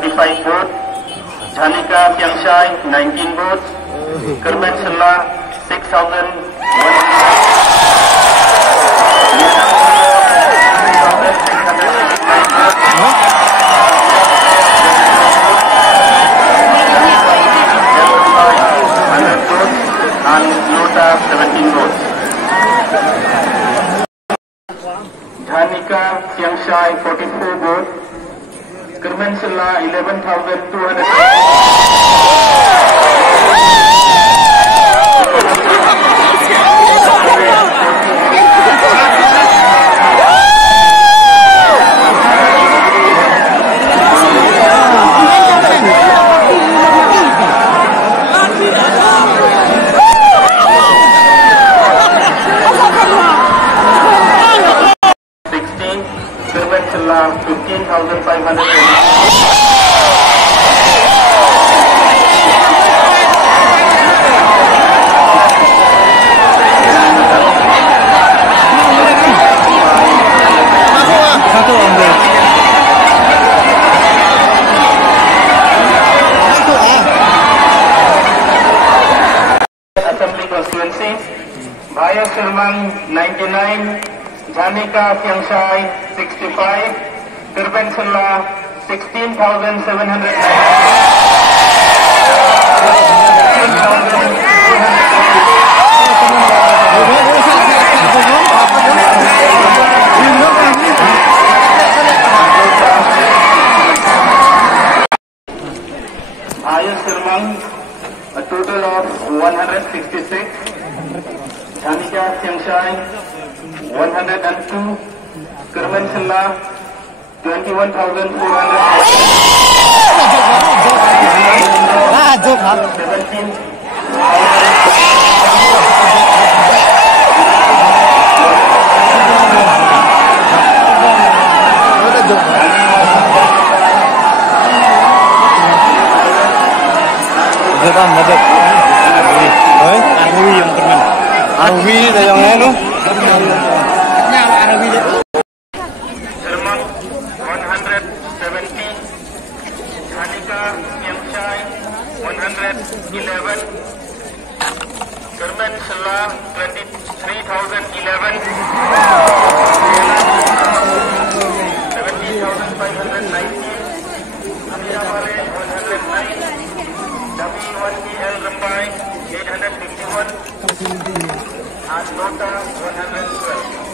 35 votes. Janika Tiangshai 19 votes. Kerman Sela 17 votes. Janika Tiangshai 44 votes. Kerman Sela 11,200. Kerman Sela 15,500. Assembly constituency, Bhaya Sirman 99, Janika Tiangshai 65, Kerman Sela 16,700. Bhaya Sirman, a total of 166, Janika Tiangshai 102, Kerman Sela 21,400. 17. Sirman 170, Janika Tiangshai 111, Kerman Sela 23,011, 17,519, Amira Wale 109, W1PL Rambai 851, and Nota 112.